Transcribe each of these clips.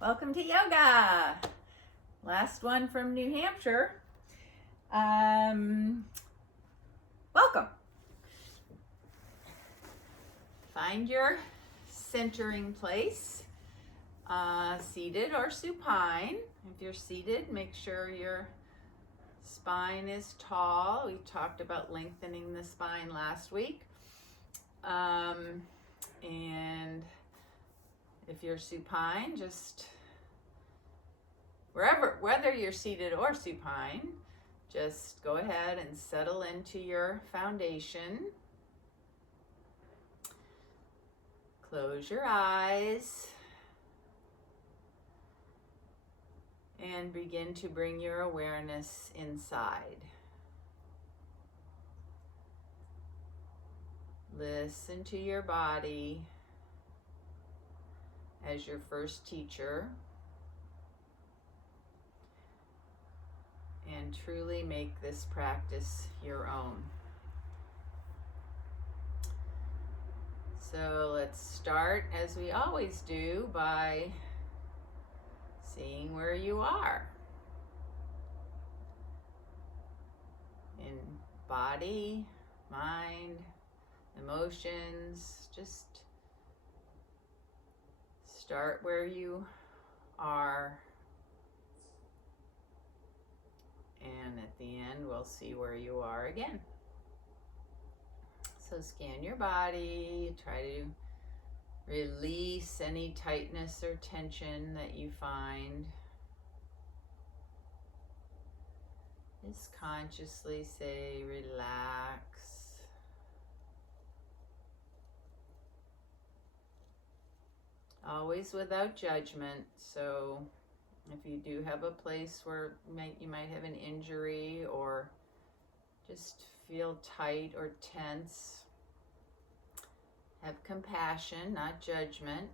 Welcome to yoga. Last one from New Hampshire. Welcome. Find your centering place, seated or supine. If you're seated, make sure your spine is tall. We talked about lengthening the spine last week. And if you're supine, just whether you're seated or supine, just go ahead and settle into your foundation. Close your eyes and begin to bring your awareness inside. Listen to your body as your first teacher, and truly make this practice your own. So let's start, as we always do, by seeing where you are in body, mind, emotions. Just start where you are, and at the end we'll see where you are again. So scan your body, try to release any tightness or tension that you find. Just consciously say, relax. Always without judgment. So if you do have a place where you might have an injury or just feel tight or tense, have compassion, not judgment.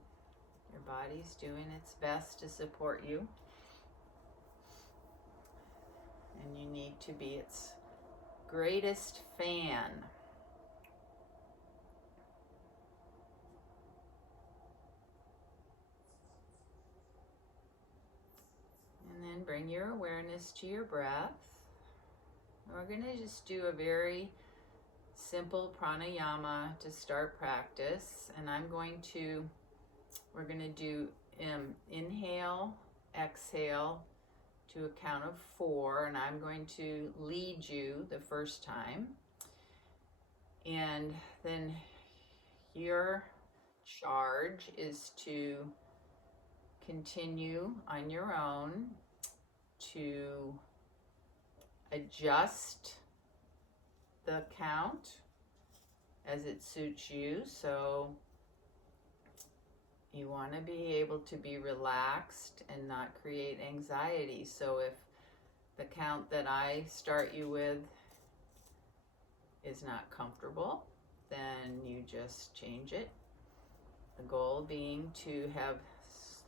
Your body's doing its best to support you, and you need to be its greatest fan. And then bring your awareness to your breath. We're going to just do a very simple pranayama to start practice, and we're going to do inhale, exhale to a count of 4, and I'm going to lead you the first time, and then your charge is to continue on your own to adjust the count as it suits you. So you want to be able to be relaxed and not create anxiety. So if the count that I start you with is not comfortable, then you just change it. The goal being to have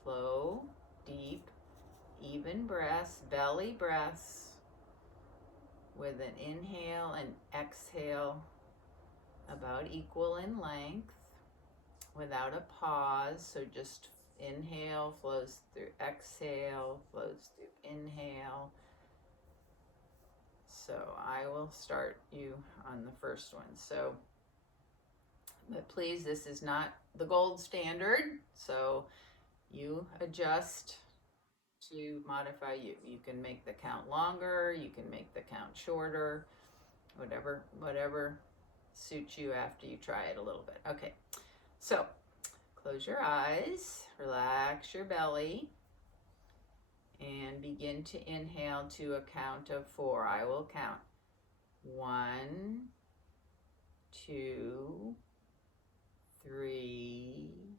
slow, deep, even breaths, belly breaths, with an inhale and exhale about equal in length, without a pause. So just inhale flows through exhale, flows through inhale. So I will start you on the first one. So, but please, this is not the gold standard, so you adjust to modify you. You can make the count longer, you can make the count shorter, whatever suits you after you try it a little bit. Okay, so close your eyes, relax your belly, and begin to inhale to a count of 4. I will count 1, 2, 3,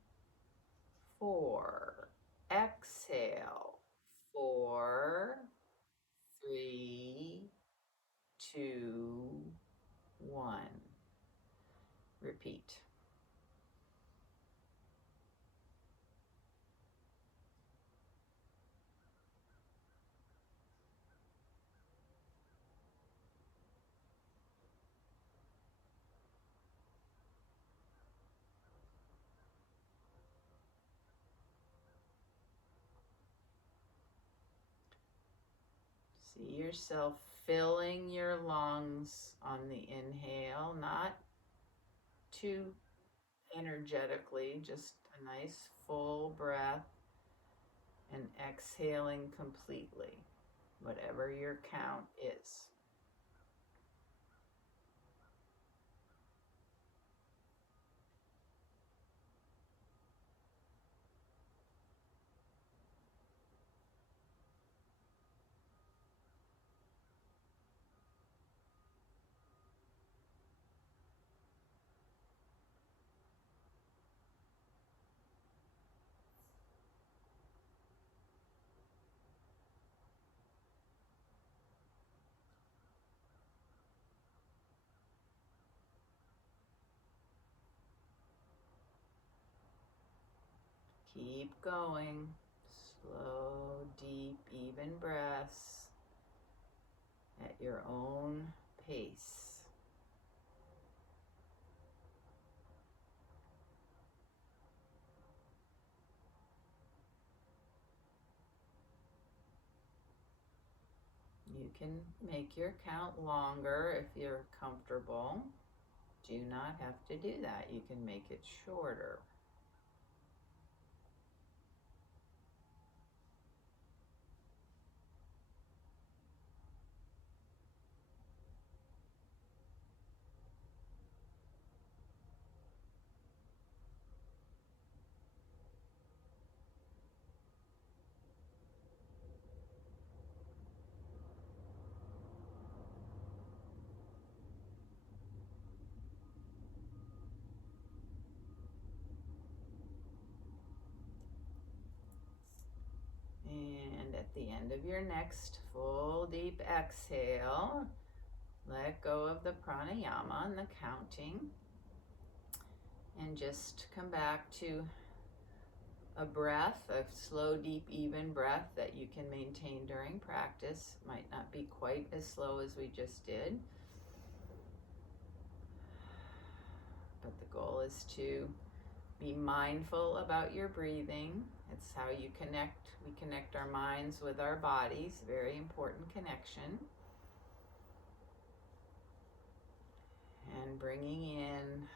4. Exhale. 4, 3, 2, 1. Repeat. See yourself filling your lungs on the inhale, not too energetically, just a nice full breath, and exhaling completely, whatever your count is. Keep going. Slow, deep, even breaths at your own pace. You can make your count longer if you're comfortable. Do not have to do that. You can make it shorter. And at the end of your next full deep exhale, let go of the pranayama and the counting, and just come back to a breath, a slow, deep, even breath that you can maintain during practice. Might not be quite as slow as we just did, but the goal is to be mindful about your breathing. It's how you connect. We connect our minds with our bodies. Very important connection. And bringing in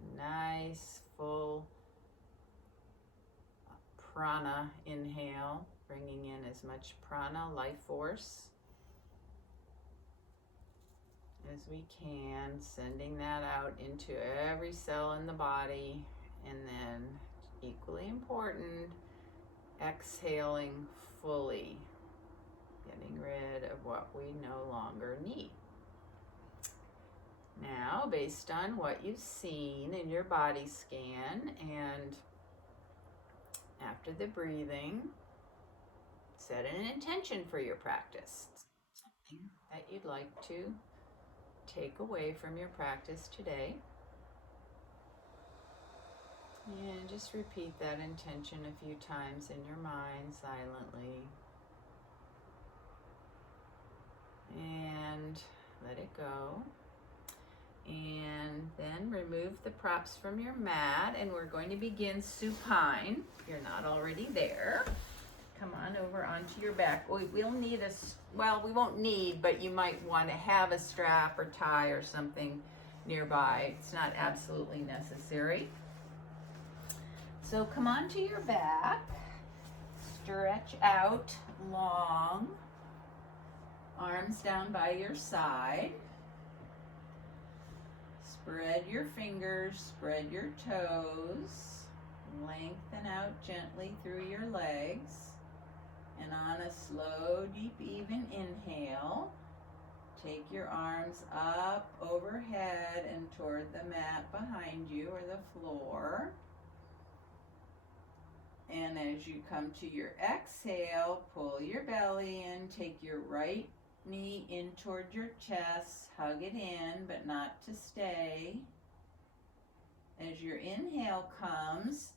a nice full prana inhale, bringing in as much prana, life force, as we can, sending that out into every cell in the body, and then, equally important, exhaling fully, getting rid of what we no longer need. Now, based on what you've seen in your body scan, and after the breathing, set an intention for your practice. Something that you'd like to take away from your practice today. And just repeat that intention a few times in your mind silently. And let it go. And then remove the props from your mat, and we're going to begin supine. If you're not already there, come on over onto your back. We'll need we won't need, but you might want to have a strap or tie or something nearby. It's not absolutely necessary. So come onto your back, stretch out long, arms down by your side. Spread your fingers, spread your toes, lengthen out gently through your legs, and on a slow, deep, even inhale, take your arms up overhead and toward the mat behind you or the floor. And as you come to your exhale, pull your belly in, take your right knee in toward your chest, hug it in, but not to stay. As your inhale comes,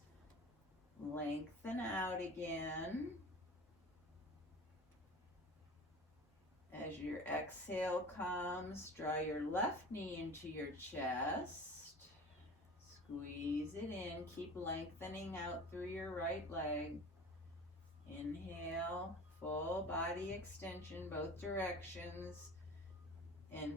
lengthen out again. As your exhale comes, draw your left knee into your chest. Squeeze it in, keep lengthening out through your right leg. Inhale, full body body extension, both directions. And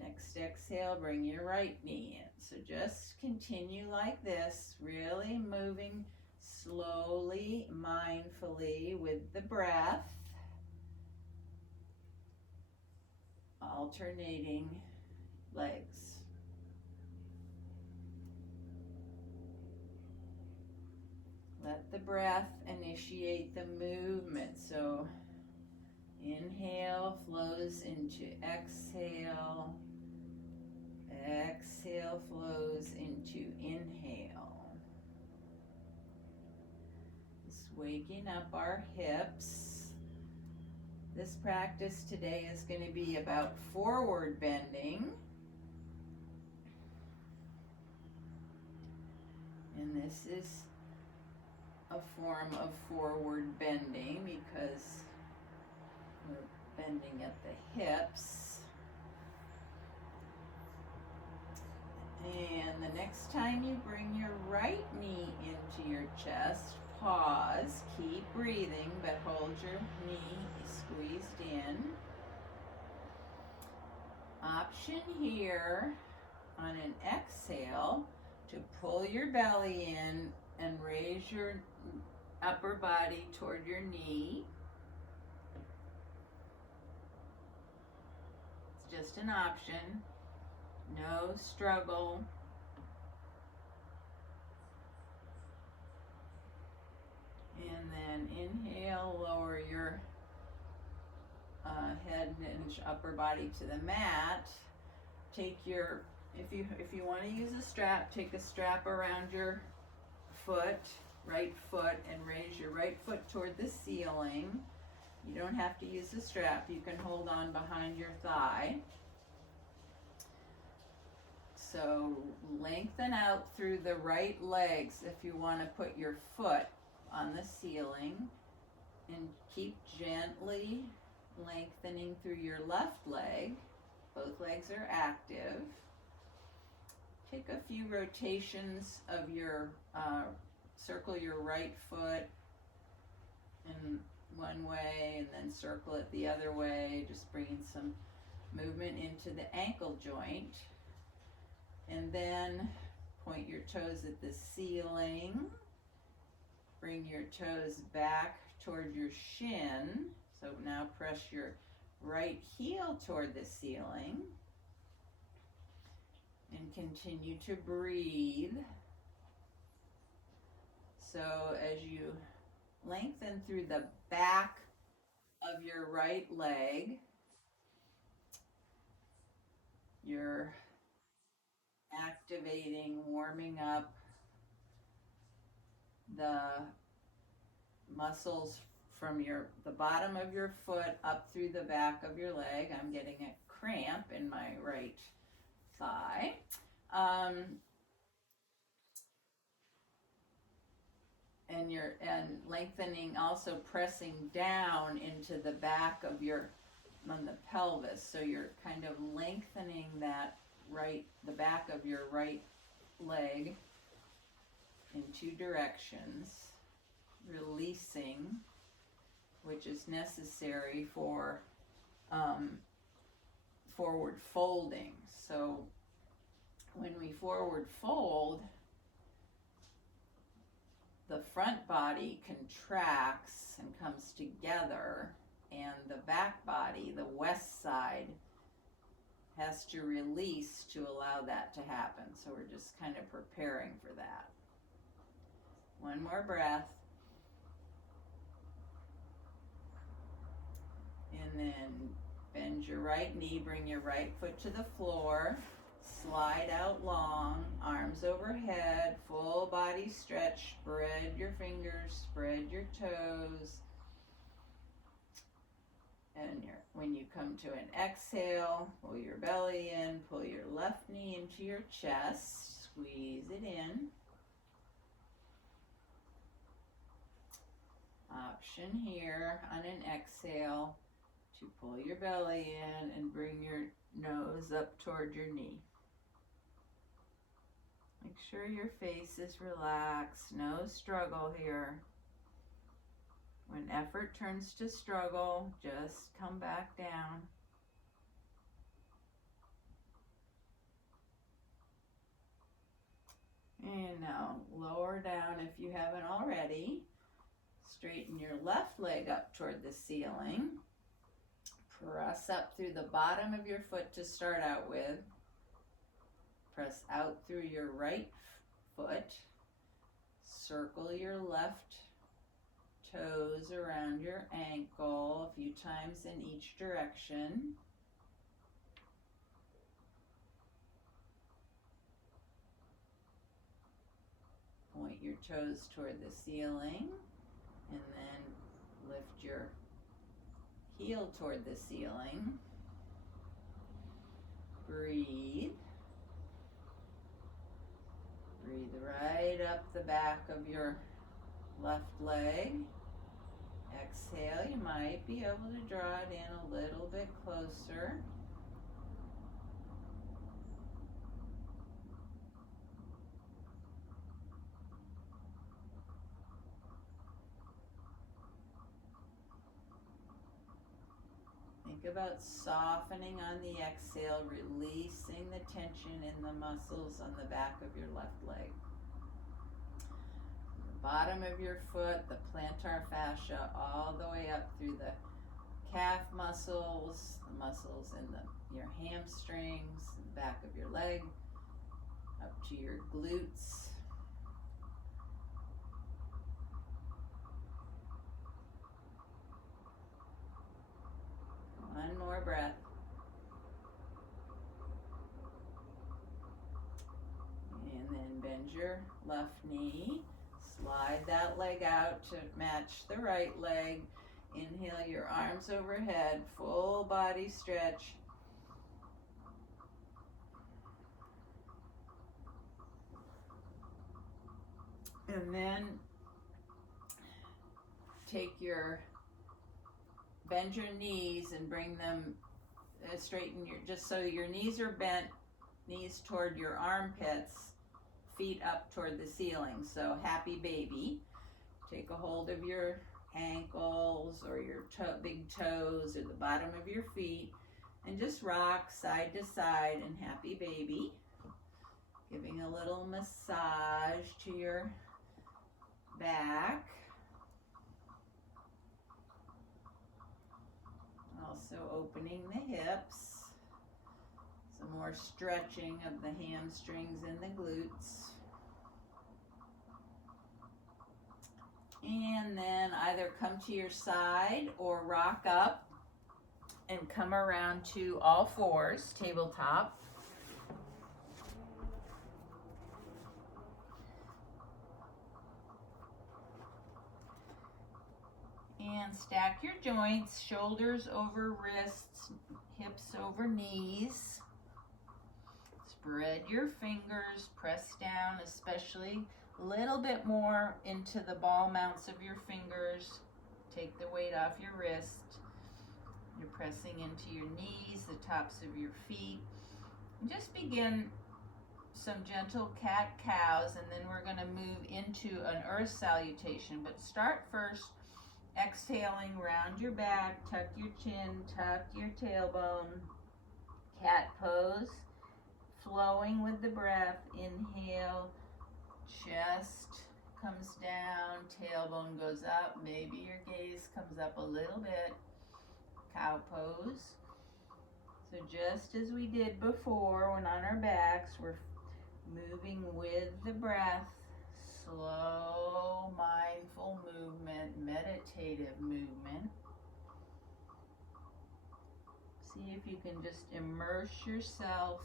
next exhale, bring your right knee in. So just continue like this, really moving slowly, mindfully with the breath, alternating legs. Let the breath initiate the movement. So inhale flows into exhale. Exhale flows into inhale. Just waking up our hips. This practice today is going to be about forward bending. And this is a form of forward bending because we're bending at the hips. And the next time you bring your right knee into your chest, pause, keep breathing, but hold your knee squeezed in. Option here on an exhale to pull your belly in and raise your upper body toward your knee. It's just an option. No struggle. And then inhale, lower your head and upper body to the mat. Take your, if you want to use a strap, take a strap around your foot, right foot, and raise your right foot toward the ceiling. You don't have to use a strap. You can hold on behind your thigh. So lengthen out through the right legs if you want to put your foot on the ceiling, and keep gently lengthening through your left leg. Both legs are active. Take a few rotations of your, circle your right foot in one way and then circle it the other way, just bringing some movement into the ankle joint. And then point your toes at the ceiling. Bring your toes back toward your shin. So now press your right heel toward the ceiling. And continue to breathe. So as you lengthen through the back of your right leg, you're activating, warming up the muscles from the bottom of your foot up through the back of your leg. I'm getting a cramp in my right thigh. And lengthening, also pressing down into the back of on the pelvis. So you're kind of lengthening the back of your right leg in two directions, releasing, which is necessary for forward folding. So when we forward fold, the front body contracts and comes together, and the back body, the west side, has to release to allow that to happen. So we're just kind of preparing for that. One more breath. And then bend your right knee, bring your right foot to the floor, slide out long, arms overhead, full body stretch, spread your fingers, spread your toes. And when you come to an exhale, pull your belly in, pull your left knee into your chest, squeeze it in. Option here on an exhale to pull your belly in and bring your nose up toward your knee. Make sure your face is relaxed, no struggle here. When effort turns to struggle, just come back down. And now lower down if you haven't already. Straighten your left leg up toward the ceiling. Press up through the bottom of your foot to start out with. Press out through your right foot. Circle your left toes around your ankle a few times in each direction. Point your toes toward the ceiling and then lift your heel toward the ceiling. Breathe. Breathe right up the back of your left leg. Exhale, you might be able to draw it in a little bit closer. Think about softening on the exhale, releasing the tension in the muscles on the back of your left leg. Bottom of your foot, the plantar fascia, all the way up through the calf muscles, the muscles in your hamstrings, the back of your leg, up to your glutes. One more breath. And then bend your left knee. Slide that leg out to match the right leg. Inhale your arms overhead, full body stretch. And then bend your knees and bring them, just so your knees are bent, knees toward your armpits, feet up toward the ceiling. So happy baby. Take a hold of your ankles or your big toes or the bottom of your feet and just rock side to side in happy baby. Giving a little massage to your back. Also opening the hips. Some more stretching of the hamstrings and the glutes. And then either come to your side or rock up and come around to all fours, tabletop. And stack your joints, shoulders over wrists, hips over knees. Spread your fingers, press down, especially a little bit more into the ball mounts of your fingers. Take the weight off your wrist. You're pressing into your knees, the tops of your feet. And just begin some gentle cat-cows, and then we're going to move into an earth salutation. But start first exhaling, round your back, tuck your chin, tuck your tailbone. Cat pose, flowing with the breath. Inhale, chest comes down, tailbone goes up, maybe your gaze comes up a little bit. Cow pose. So just as we did before when on our backs, we're moving with the breath. Slow, mindful movement, meditative movement. See if you can just immerse yourself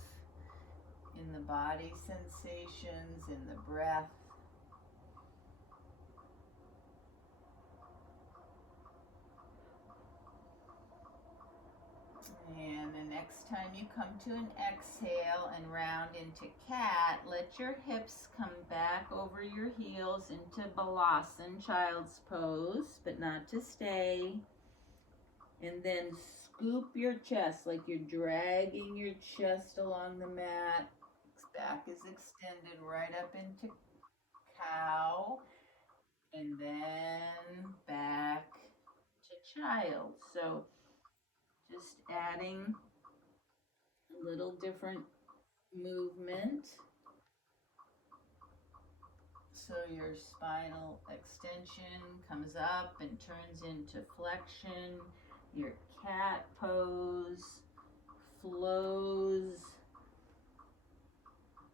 in the body sensations, in the breath. And the next time you come to an exhale and round into cat, let your hips come back over your heels into Balasana, child's pose, but not to stay. And then scoop your chest like you're dragging your chest along the mat. Back is extended right up into cow. and then back to child. So just adding a little different movement. So your spinal extension comes up and turns into flexion. Your cat pose flows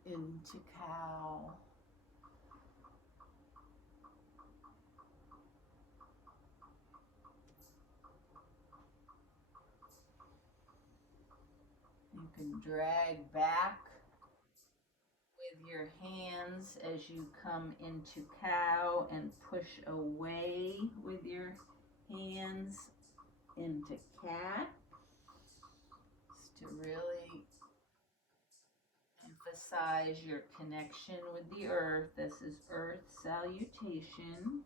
into cow. You can drag back with your hands as you come into cow and push away with your hands into cat. Just to really emphasize your connection with the earth. This is earth salutation,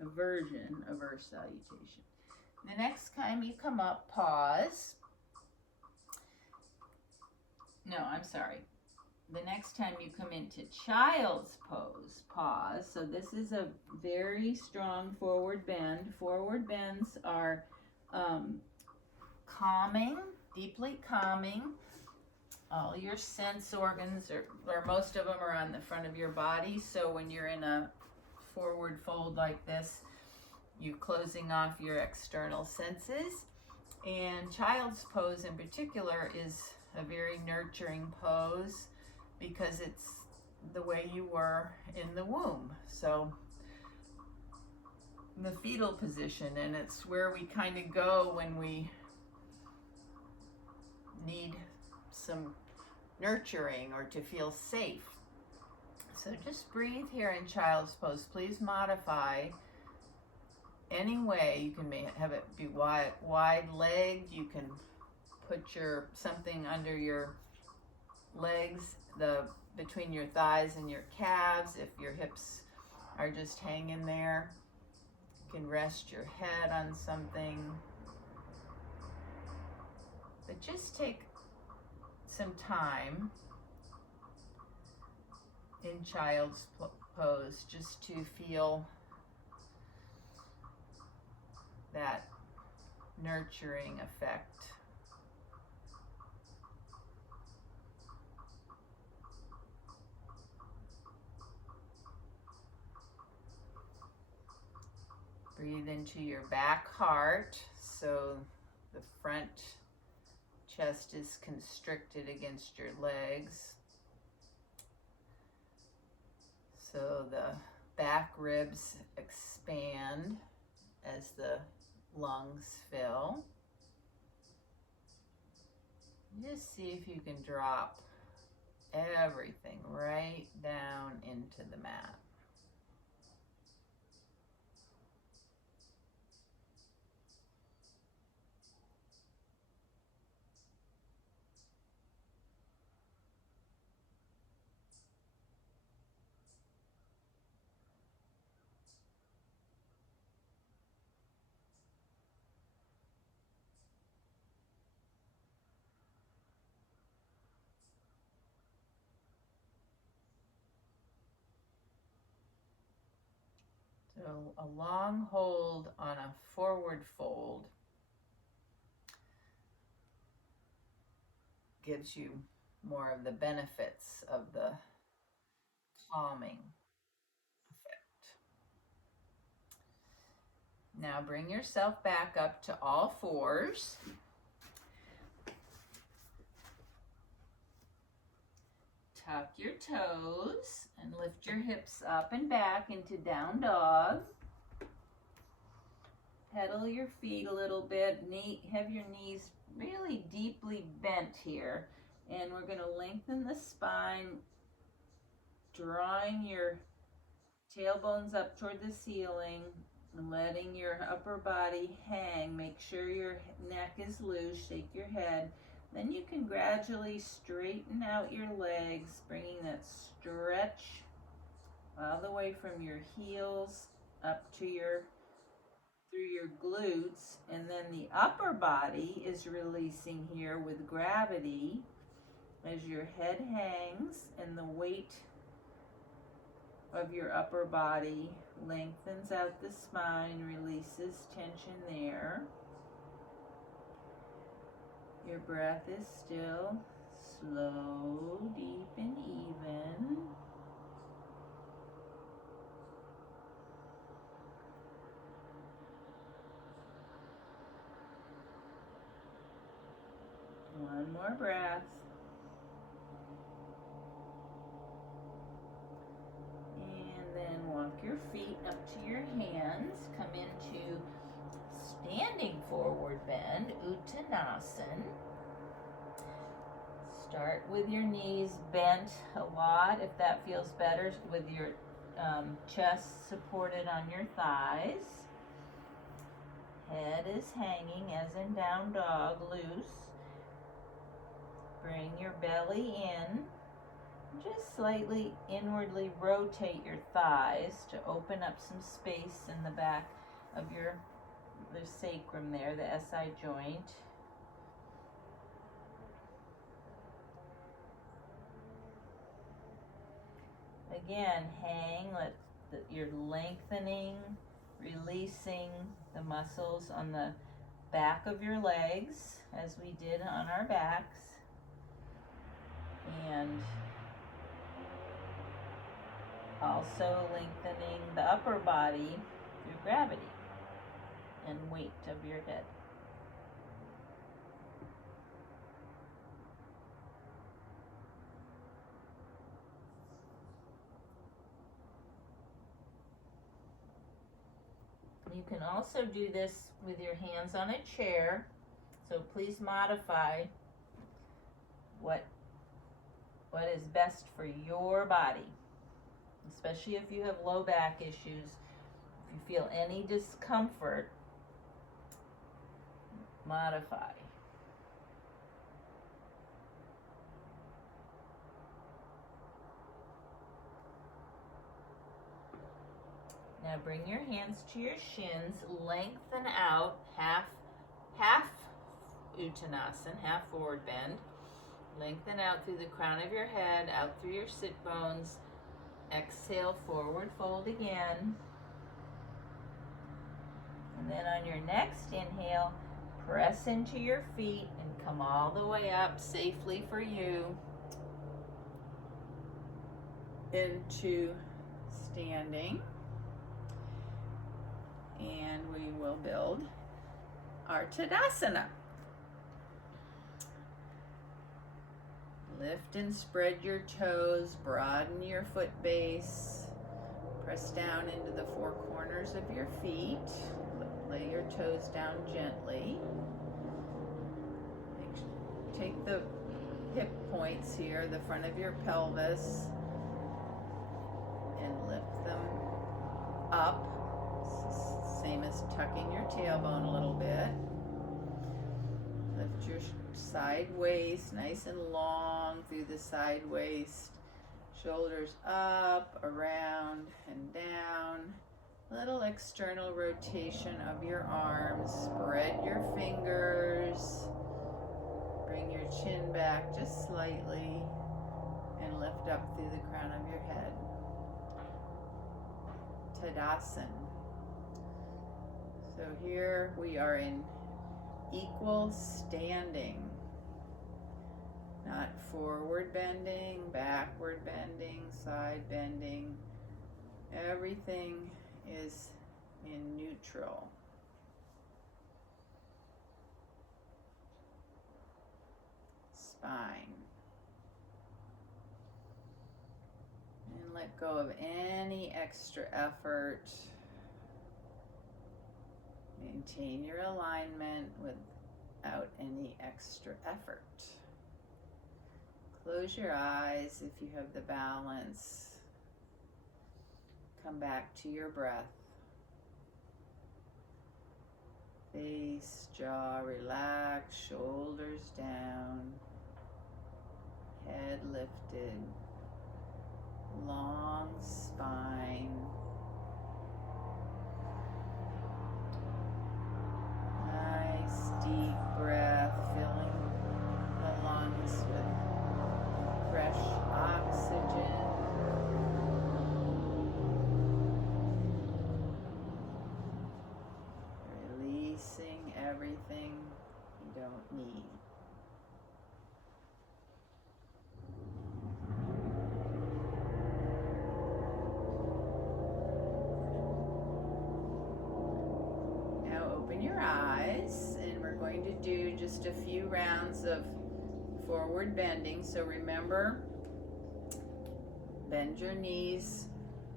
a version of earth salutation. The next time you come up, pause. No, I'm sorry. The next time you come into child's pose, pause. So this is a very strong forward bend. Forward bends are calming, deeply calming. All your sense organs, or most of them, are on the front of your body. So when you're in a forward fold like this, you're closing off your external senses. And child's pose in particular is a very nurturing pose because it's the way you were in the womb. So the fetal position, and it's where we kind of go when we need some nurturing or to feel safe. So just breathe here in child's pose. Please modify any way. You can have it be wide-legged. You can put something under your legs, between your thighs and your calves. If your hips are just hanging there, you can rest your head on something. But just take some time in child's pose just to feel that nurturing effect. Breathe into your back heart, so the front chest is constricted against your legs. So the back ribs expand as the lungs fill. Just see if you can drop everything right down into the mat. So a long hold on a forward fold gives you more of the benefits of the calming effect. Now bring yourself back up to all fours. Tuck your toes and lift your hips up and back into down dog. Pedal your feet a little bit. Have your knees really deeply bent here. And we're going to lengthen the spine, drawing your tailbones up toward the ceiling and letting your upper body hang. Make sure your neck is loose. Shake your head. Then you can gradually straighten out your legs, bringing that stretch all the way from your heels up to through your glutes. And then the upper body is releasing here with gravity as your head hangs and the weight of your upper body, lengthens out the spine, releases tension there. Your breath is still slow, deep, and even. One more breath. And then walk your feet up to your hands. Come into standing forward bend, Uttanasana. Start with your knees bent a lot, if that feels better, with your chest supported on your thighs. Head is hanging as in down dog, loose. Bring your belly in. Just slightly inwardly rotate your thighs to open up some space in the back of the sacrum there, the SI joint. Again, hang, you're lengthening, releasing the muscles on the back of your legs, as we did on our backs. And also lengthening the upper body through gravity and weight of your head. You can also do this with your hands on a chair, so please modify what is best for your body, especially if you have low back issues. If you feel any discomfort, modify. Now bring your hands to your shins, lengthen out, half Uttanasana, half forward bend. Lengthen out through the crown of your head, out through your sit bones. Exhale, forward fold again. And then on your next inhale, press into your feet and come all the way up safely for you into standing. And we will build our Tadasana. Lift and spread your toes, broaden your foot base, press down into the four corners of your feet, lay your toes down gently. Take the hip points here, the front of your pelvis, and lift them up. Same as tucking your tailbone a little bit. Lift your side waist nice and long through the side waist. Shoulders up, around, and down. Little external rotation of your arms. Spread your fingers. Bring your chin back just slightly and lift up through the crown of your head. Tadasana. So here we are in equal standing, not forward bending, backward bending, side bending. Everything is in neutral. Spine. And let go of any extra effort. Maintain your alignment without any extra effort. Close your eyes if you have the balance. Come back to your breath. Face, jaw relaxed, shoulders down, head lifted, long spine. Nice deep breath, filling the lungs with fresh oxygen. anything you don't need. Now open your eyes, and we're going to do just a few rounds of forward bending. So remember, bend your knees,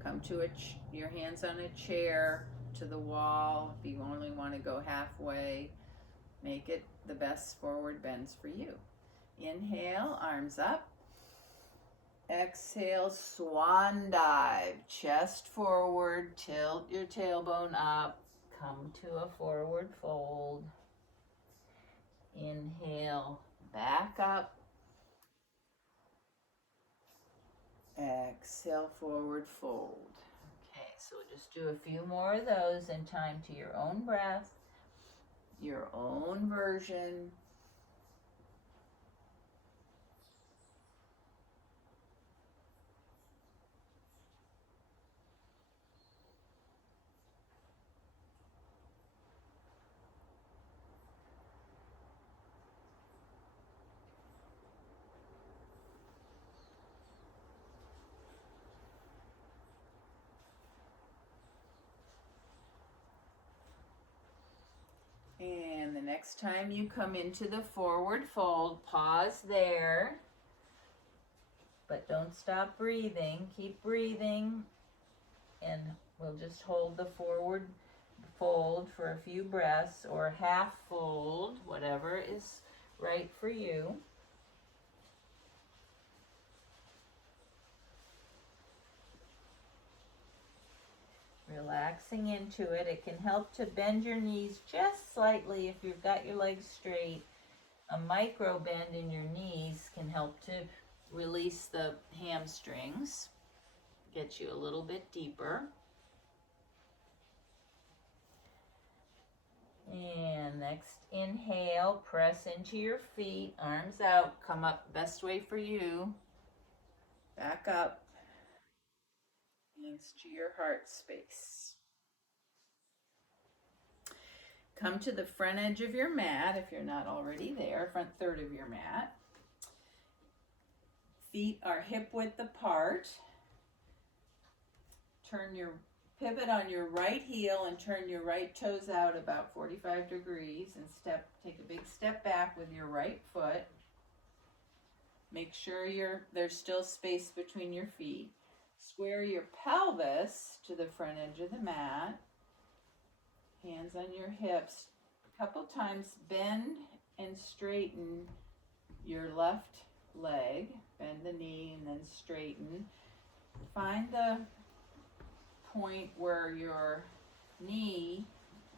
come to your hands on a chair, to the wall. If you only want to go halfway, make it the best forward bends for you. Inhale, arms up. Exhale, swan dive, chest forward, tilt your tailbone up, come to a forward fold. Inhale, back up. Exhale, forward fold. Okay, so just do a few more of those in time to your own breath, your own version. And the next time you come into the forward fold, pause there, but don't stop breathing. Keep breathing, and we'll just hold the forward fold for a few breaths, or half fold, whatever is right for you. Relaxing into it. It can help to bend your knees just slightly if you've got your legs straight. A micro bend in your knees can help to release the hamstrings, get you a little bit deeper. And next, inhale, press into your feet, arms out, come up, best way for you. Back up, hands to your heart space. Come to the front edge of your mat if you're not already there, front third of your mat. Feet are hip width apart. Pivot on your right heel and turn your right toes out about 45 degrees and take a big step back with your right foot. Make sure there's still space between your feet. Square your pelvis to the front edge of the mat. Hands on your hips. A couple times bend and straighten your left leg. Bend the knee and then straighten. Find the point where your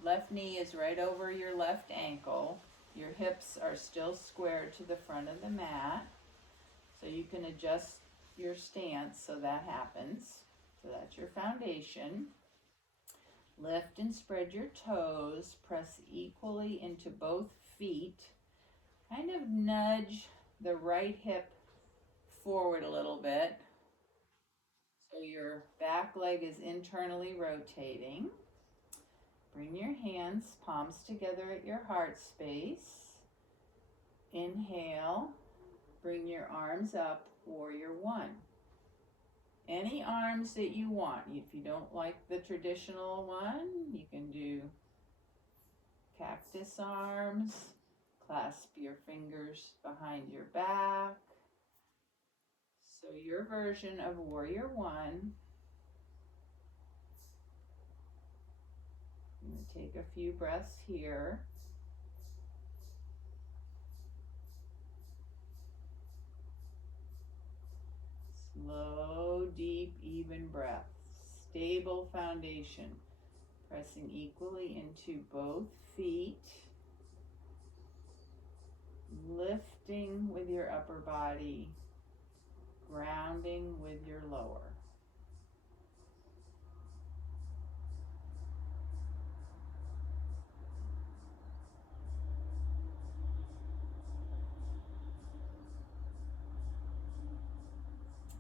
left knee is right over your left ankle. Your hips are still squared to the front of the mat. So you can adjust your stance so that happens. So that's your foundation. Lift and spread your toes. Press equally into both feet. Kind of nudge the right hip forward a little bit. So your back leg is internally rotating. Bring your hands, palms together at your heart space. Inhale, bring your arms up, warrior one. Any arms that you want. If you don't like the traditional one, you can do cactus arms. Clasp your fingers behind your back. So your version of warrior one. I'm going to take a few breaths here. Slow, deep, even breaths. Stable foundation. Pressing equally into both feet. Lifting with your upper body. Grounding with your lower.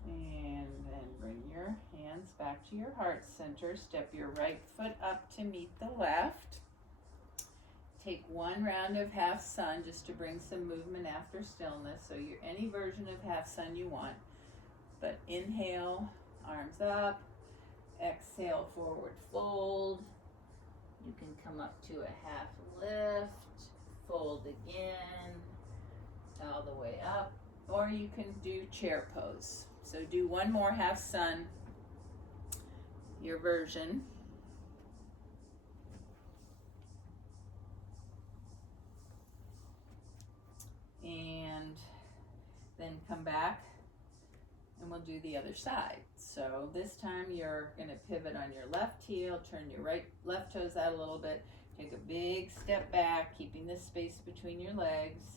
And then bring your hands back to your heart center. Step your right foot up to meet the left. take one round of half sun just to bring some movement after stillness. So you're any version of half sun you want. But inhale, arms up. Exhale, forward fold. You can come up to a half lift. Fold again. All the way up. Or you can do chair pose. So do one more half sun, your version. And then come back and we'll do the other side. So this time you're going to pivot on your left heel, turn your left toes out a little bit, take a big step back, keeping this space between your legs.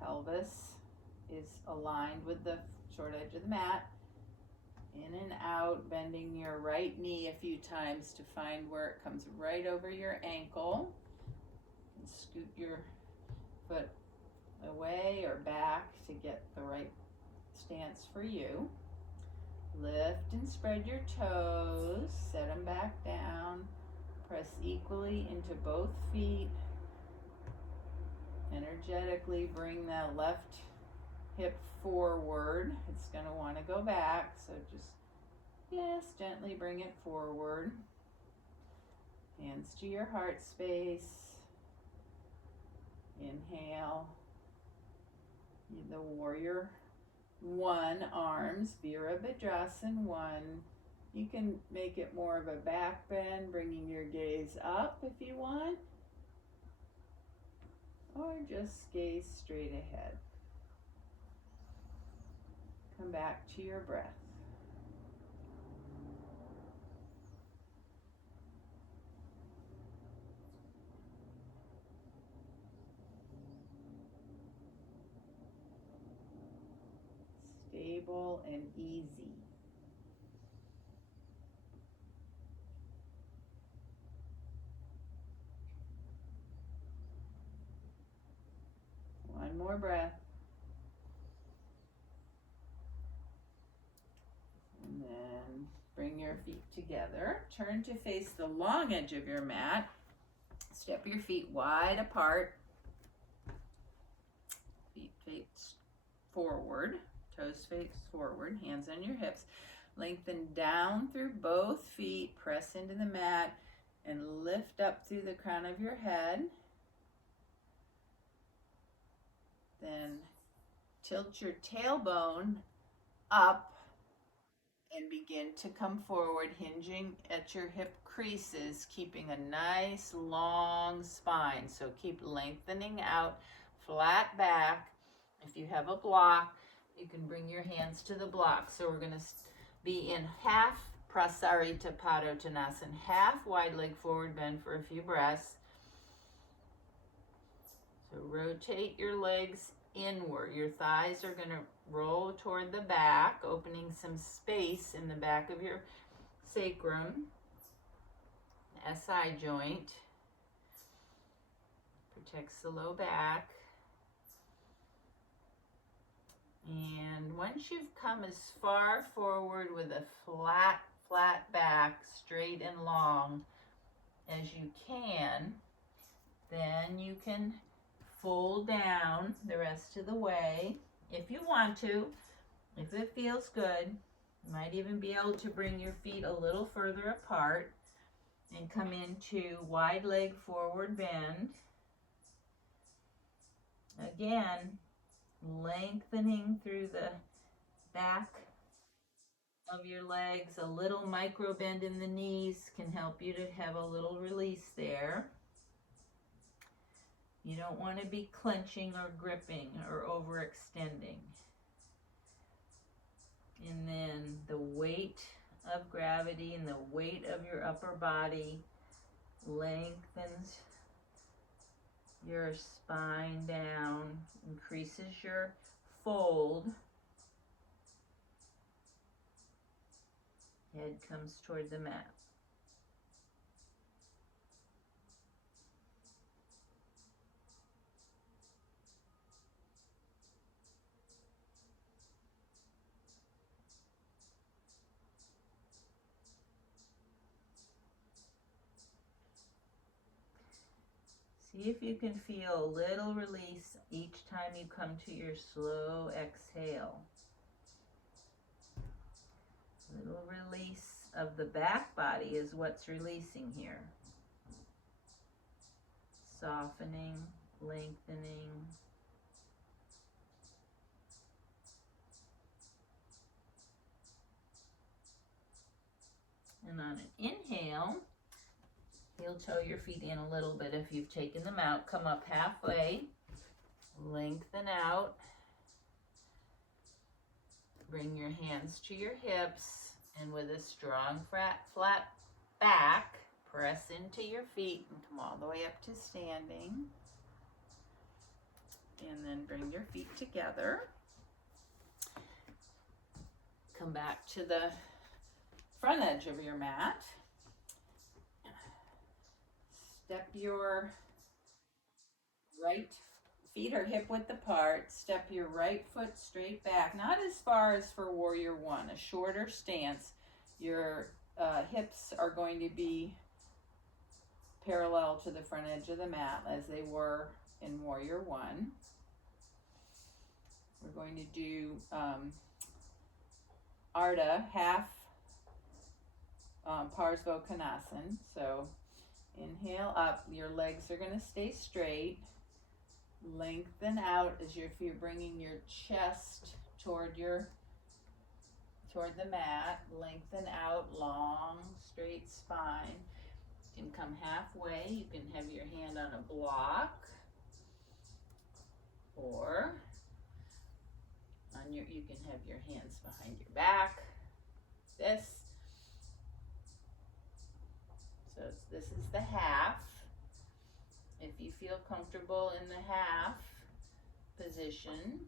Pelvis is aligned with the short edge of the mat. In and out, bending your right knee a few times to find where it comes right over your ankle. And scoot your foot away or back to get the right stance for you. Lift and spread your toes, set them back down, press equally into both feet. Energetically bring that left hip forward. It's going to want to go back, so just gently bring it forward. Hands to your heart space. Inhale. The warrior one arms, Virabhadrasana 1. You can make it more of a back bend, bringing your gaze up if you want, or just gaze straight ahead. Come back to your breath. Stable and easy. One more breath. And then bring your feet together. Turn to face the long edge of your mat. Step your feet wide apart. Feet face forward. Toes face forward. Hands on your hips. Lengthen down through both feet. Press into the mat and lift up through the crown of your head. Then tilt your tailbone up and begin to come forward, hinging at your hip creases, keeping a nice long spine. So keep lengthening out, flat back. If you have a block, you can bring your hands to the block. So we're going to be in half Prasarita Padottanasana, half wide leg forward bend for a few breaths. So rotate your legs inward. Your thighs are going to roll toward the back, opening some space in the back of your sacrum, SI joint. Protects the low back. And once you've come as far forward with a flat back, straight and long as you can, then you can fold down the rest of the way if you want to. If it feels good, you might even be able to bring your feet a little further apart and come into wide leg forward bend. Again, lengthening through the back of your legs. A little micro bend in the knees can help you to have a little release there. You don't want to be clenching or gripping or overextending. And then the weight of gravity and the weight of your upper body lengthens your spine down, increases your fold. Head comes toward the mat. See if you can feel a little release each time you come to your slow exhale. Little release of the back body is what's releasing here. Softening, lengthening. And on an inhale, heel toe your feet in a little bit if you've taken them out. Come up halfway, lengthen out. Bring your hands to your hips, and with a strong flat back, press into your feet and come all the way up to standing. And then bring your feet together. Come back to the front edge of your mat. Step your right feet are hip width apart. Step your right foot straight back, not as far as for Warrior One, a shorter stance. Your hips are going to be parallel to the front edge of the mat as they were in Warrior One. We're going to do Ardha, half Parsvottanasana. So inhale up, your legs are going to stay straight. Lengthen out as if you're bringing your chest toward the mat. Lengthen out, long, straight spine. You can come halfway. You can have your hand on a block, or you can have your hands behind your back. This. So this is the half. If you feel comfortable in the half position,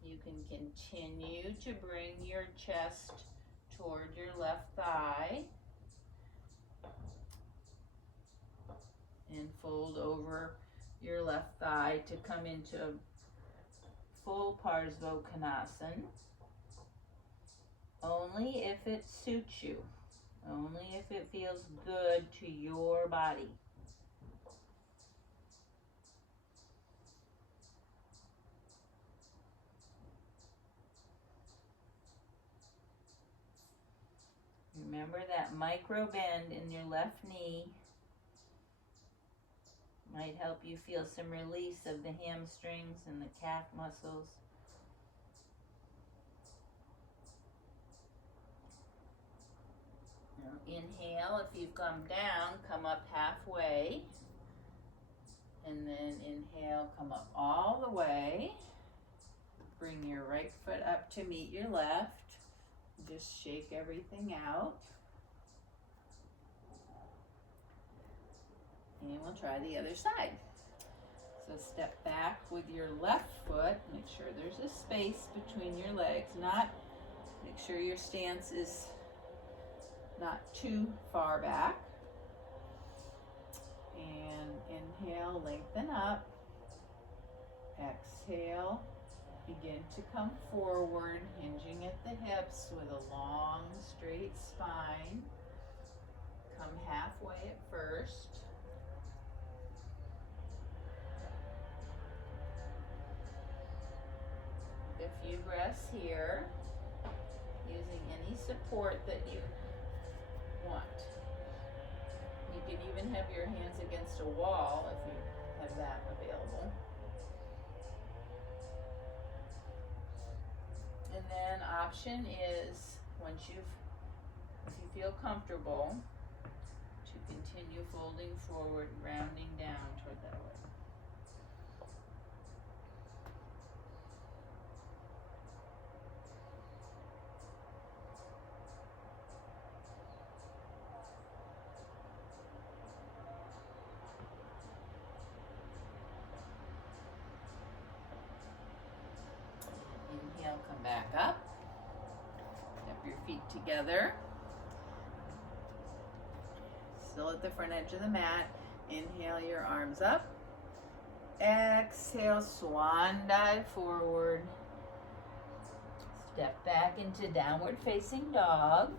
you can continue to bring your chest toward your left thigh and fold over your left thigh to come into full Parsvottanasana. Only if it suits you, only if it feels good to your body. Remember that micro bend in your left knee might help you feel some release of the hamstrings and the calf muscles. Now inhale, if you've come down, come up halfway. And then inhale, come up all the way. Bring your right foot up to meet your left. Just shake everything out. And we'll try the other side. So step back with your left foot. Make sure there's a space between your legs. Make sure your stance is not too far back. And inhale, lengthen up. Exhale. Begin to come forward, hinging at the hips with a long, straight spine. Come halfway at first. A few breaths here, using any support that you want. You can even have your hands against a wall if you have that available. And then option is, if you feel comfortable, to continue folding forward, rounding down toward that way. Inhale, come back up. Step your feet together. Still at the front edge of the mat. Inhale your arms up. Exhale, swan dive forward. Step back into downward facing dog.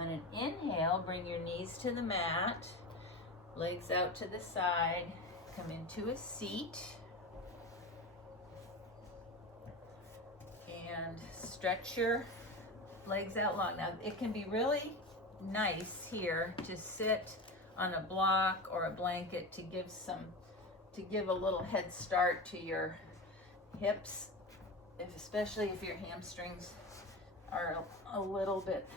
On an inhale, bring your knees to the mat, legs out to the side, come into a seat, and stretch your legs out long. Now, it can be really nice here to sit on a block or a blanket to give a little head start to your hips, especially if your hamstrings are a little bit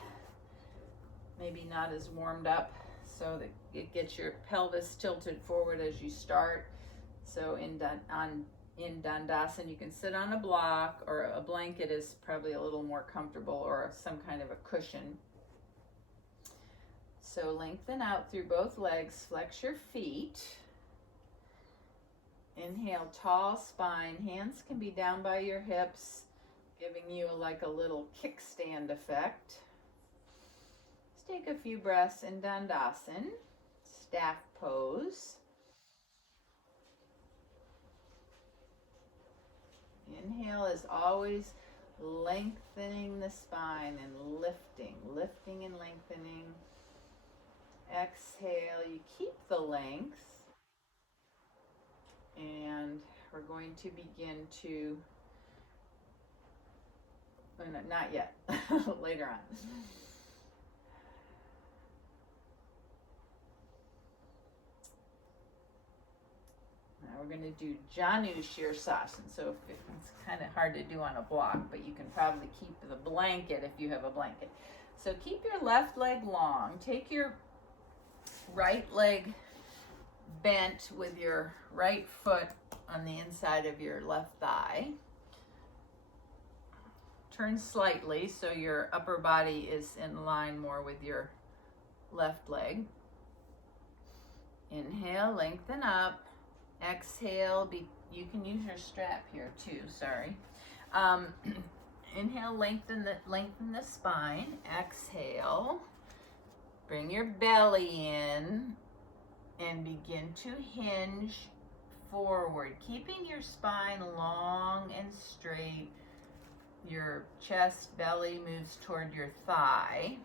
maybe not as warmed up, so that it gets your pelvis tilted forward as you start. So in Dandasana, you can sit on a block, or a blanket is probably a little more comfortable, or some kind of a cushion. So lengthen out through both legs, flex your feet. Inhale, tall spine, hands can be down by your hips, giving you like a little kickstand effect. Let's take a few breaths in Dandasana, staff pose. Inhale is always lengthening the spine and lifting and lengthening. Exhale, you keep the length. And we're going to begin to, oh, no, not yet, later on. Now we're going to do Janu Shirsasana. So it's kind of hard to do on a block, but you can probably keep the blanket if you have a blanket. So keep your left leg long. Take your right leg bent with your right foot on the inside of your left thigh. Turn slightly so your upper body is in line more with your left leg. Inhale, lengthen up. Exhale, you can use your strap here too, sorry. Inhale, lengthen the spine. Exhale, bring your belly in and begin to hinge forward, keeping your spine long and straight. Your chest, belly moves toward your thigh,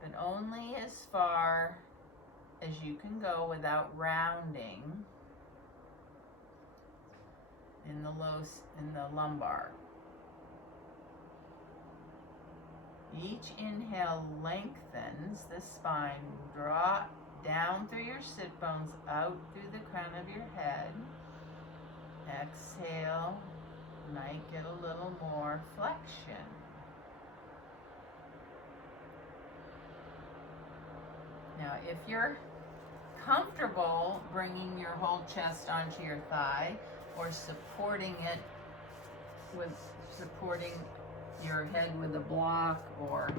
but only as far as you can go without rounding in the lumbar. Each inhale lengthens the spine. Draw down through your sit bones, out through the crown of your head. Exhale, might get a little more flexion. Now, if you're comfortable bringing your whole chest onto your thigh, or supporting your head with a block, or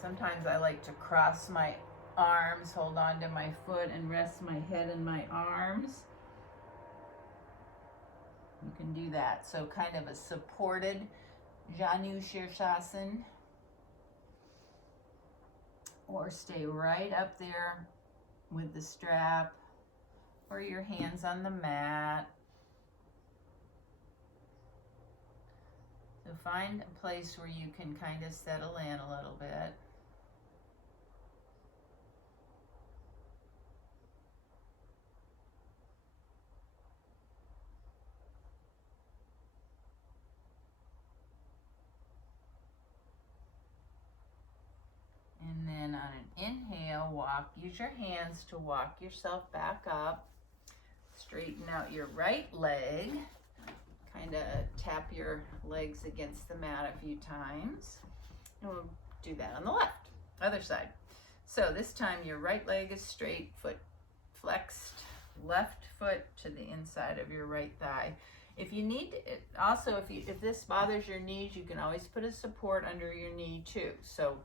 sometimes I like to cross my arms, hold on to my foot, and rest my head in my arms. You can do that. So kind of a supported Janu Shirsasana. Or stay right up there with the strap, or your hands on the mat. So find a place where you can kind of settle in a little bit. And then on an inhale, use your hands to walk yourself back up. Straighten out your right leg. Kind of tap your legs against the mat a few times. And we'll do that on the left, other side. So this time your right leg is straight, foot flexed, left foot to the inside of your right thigh. If you need, also if this bothers your knees, you can always put a support under your knee too. So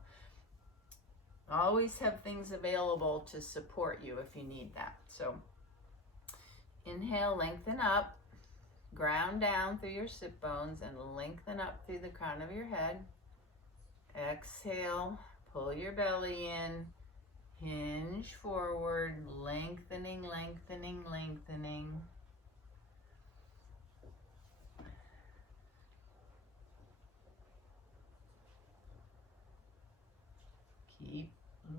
always have things available to support you if you need that. So inhale, lengthen up, ground down through your sit bones, and lengthen up through the crown of your head. Exhale, pull your belly in, hinge forward, lengthening, lengthening, lengthening. Keep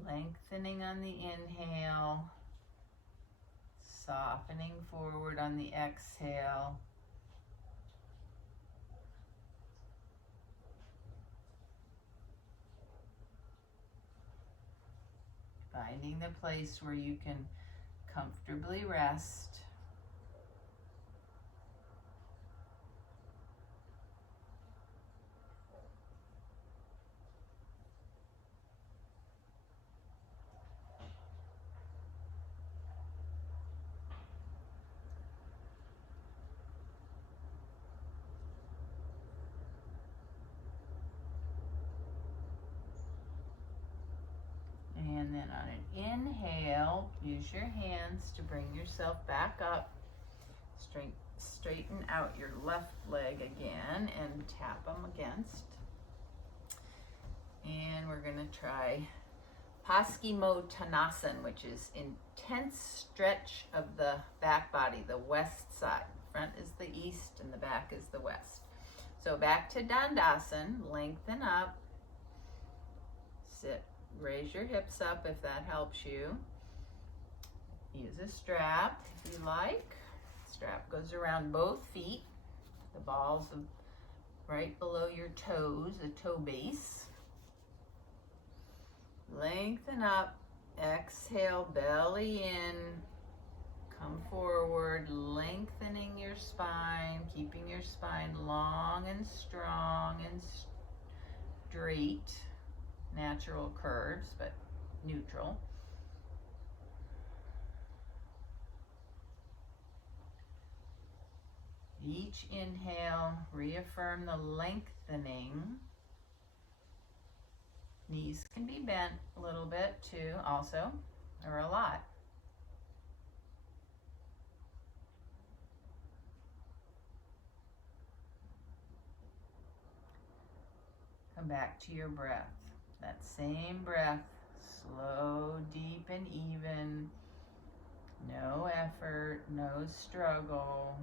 lengthening on the inhale, softening forward on the exhale. Finding the place where you can comfortably rest. And then on an inhale, use your hands to bring yourself back up. Straighten out your left leg again and tap them against. And we're going to try Paschimottanasana, which is intense stretch of the back body, the west side. Front is the east and the back is the west. So back to Dandasana, lengthen up, sit. Raise your hips up if that helps you. Use a strap if you like. Strap goes around both feet. The balls right below your toes, the toe base. Lengthen up. Exhale, belly in. Come forward, lengthening your spine, keeping your spine long and strong and straight. Natural curves, but neutral. Each inhale, reaffirm the lengthening. Knees can be bent a little bit too, also, or a lot. Come back to your breath. That same breath, slow, deep, and even. No effort, no struggle.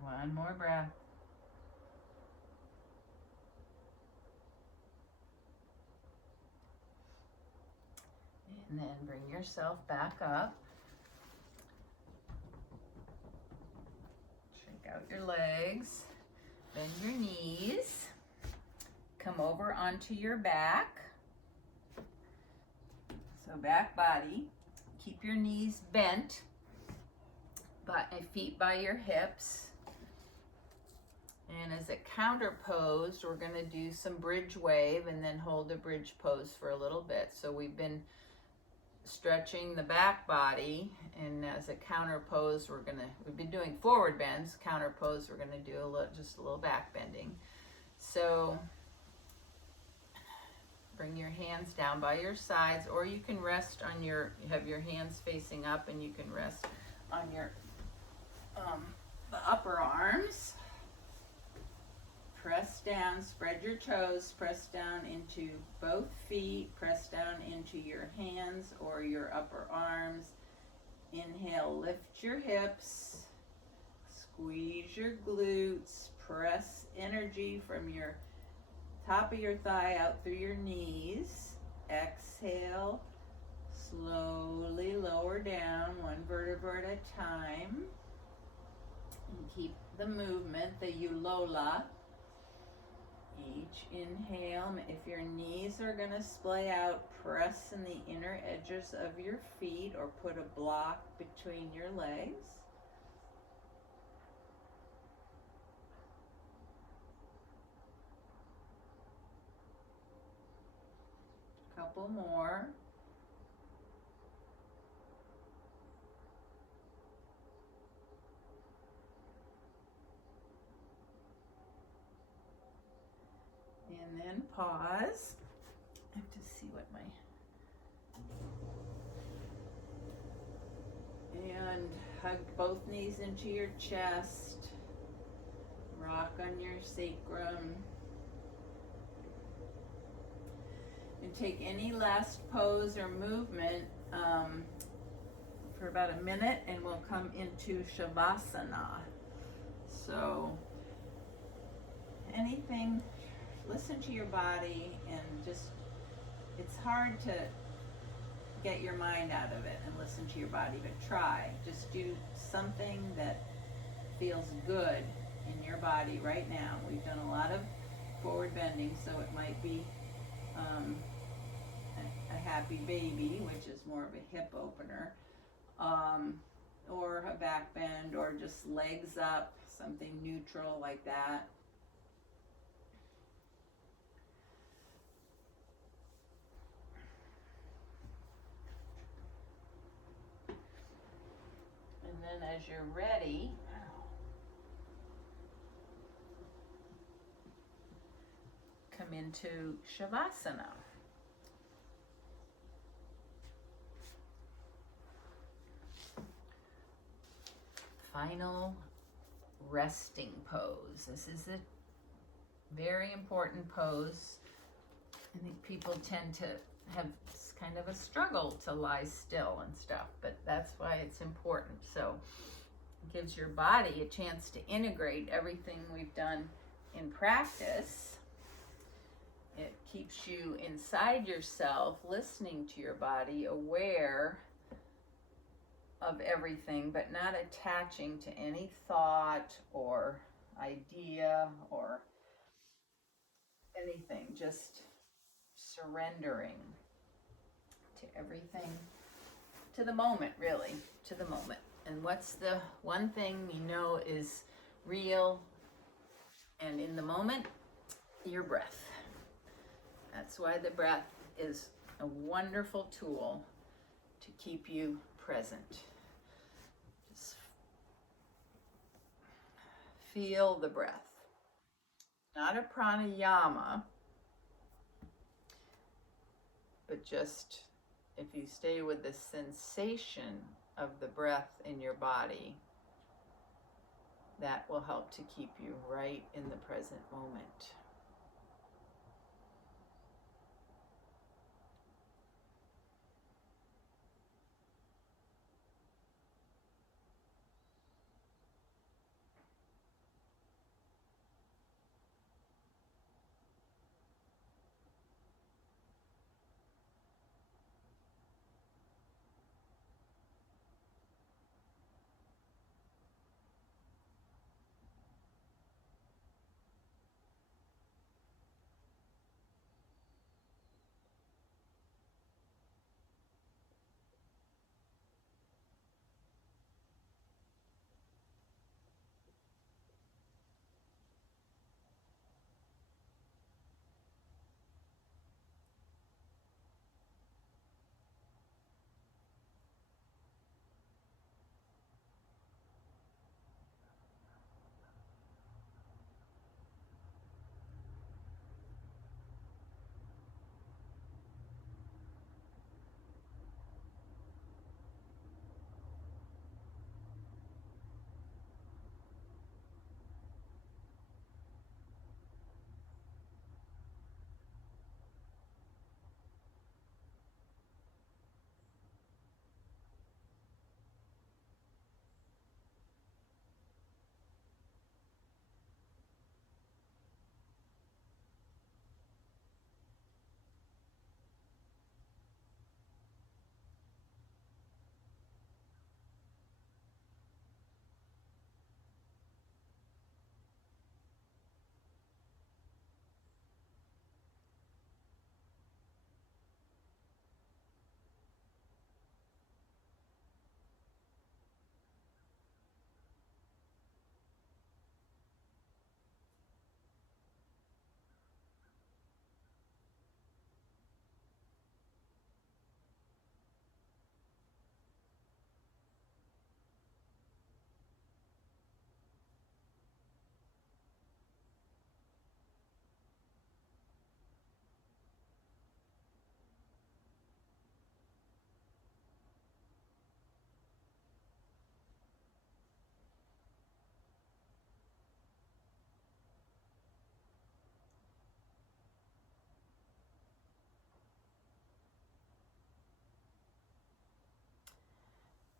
One more breath. And then bring yourself back up. Shake out your legs. Bend your knees. Come over onto your back. So back body. Keep your knees bent. Feet by your hips. And as a counter pose, we're going to do some bridge wave and then hold the bridge pose for a little bit. So we've been stretching the back body, and as a counter pose, we've been doing forward bends. Counter pose, we're going to do just a little back bending. So bring your hands down by your sides, or you can rest on have your hands facing up, and you can rest on your the upper arms. Press down, spread your toes, press down into both feet, press down into your hands or your upper arms. Inhale, lift your hips, squeeze your glutes, press energy from your top of your thigh out through your knees. Exhale, slowly lower down, one vertebra at a time. And keep the movement, the ulola. Each inhale, if your knees are going to splay out, press in the inner edges of your feet or put a block between your legs. Couple more. And then pause. I have to see what and hug both knees into your chest. Rock on your sacrum. And take any last pose or movement for about a minute, and we'll come into Shavasana. So anything, listen to your body, and just, it's hard to get your mind out of it and listen to your body, but try. Just do something that feels good in your body right now. We've done a lot of forward bending, so it might be a happy baby, which is more of a hip opener, or a back bend, or just legs up, something neutral like that. And then as you're ready, come into Shavasana. Final resting pose. This is a very important pose. I think people tend to have kind of a struggle to lie still and stuff, but that's why it's important. So it gives your body a chance to integrate everything we've done in practice. It keeps you inside yourself, listening to your body, aware of everything, but not attaching to any thought or idea or anything, just surrendering to everything, to the moment, really, to the moment. And what's the one thing we know is real and in the moment? Your breath. That's why the breath is a wonderful tool to keep you present. Just feel the breath. Not a pranayama, but just if you stay with the sensation of the breath in your body, that will help to keep you right in the present moment.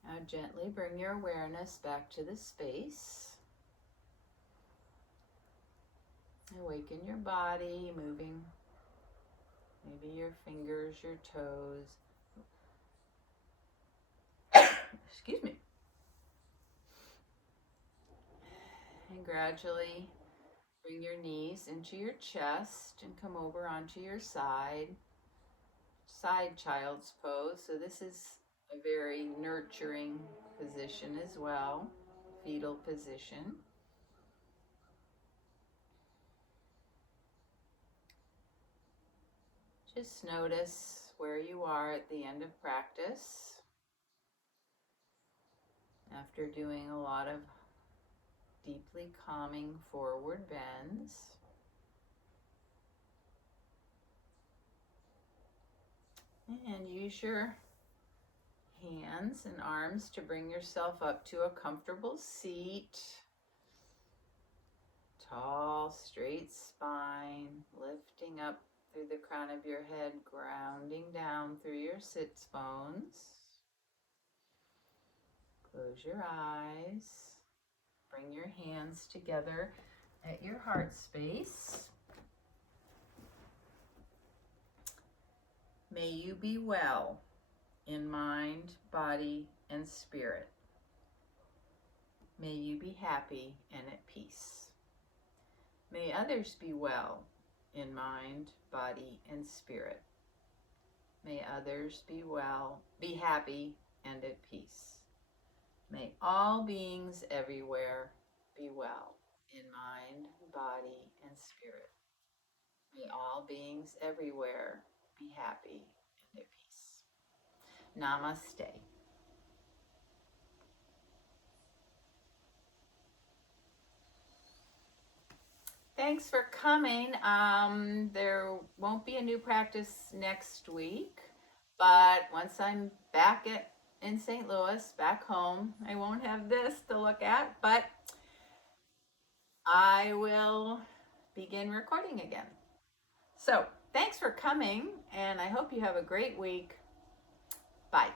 Now gently bring your awareness back to the space. Awaken your body, moving maybe your fingers, your toes. Excuse me. And gradually bring your knees into your chest and come over onto your side child's pose. So this is a very nurturing position as well, fetal position. Just notice where you are at the end of practice after doing a lot of deeply calming forward bends. And use your hands and arms to bring yourself up to a comfortable seat. Tall, straight spine, lifting up through the crown of your head, grounding down through your sits bones. Close your eyes. Bring your hands together at your heart space. May you be well in mind, body, and spirit. May you be happy and at peace. May others be well in mind, body, and spirit. May others be well, be happy, and at peace. May all beings everywhere be well in mind, body, and spirit. May all beings everywhere be happy and at peace. Namaste. Thanks for coming. There won't be a new practice next week, but once I'm back in St. Louis, back home, I won't have this to look at, but I will begin recording again. So thanks for coming, and I hope you have a great week. Bye.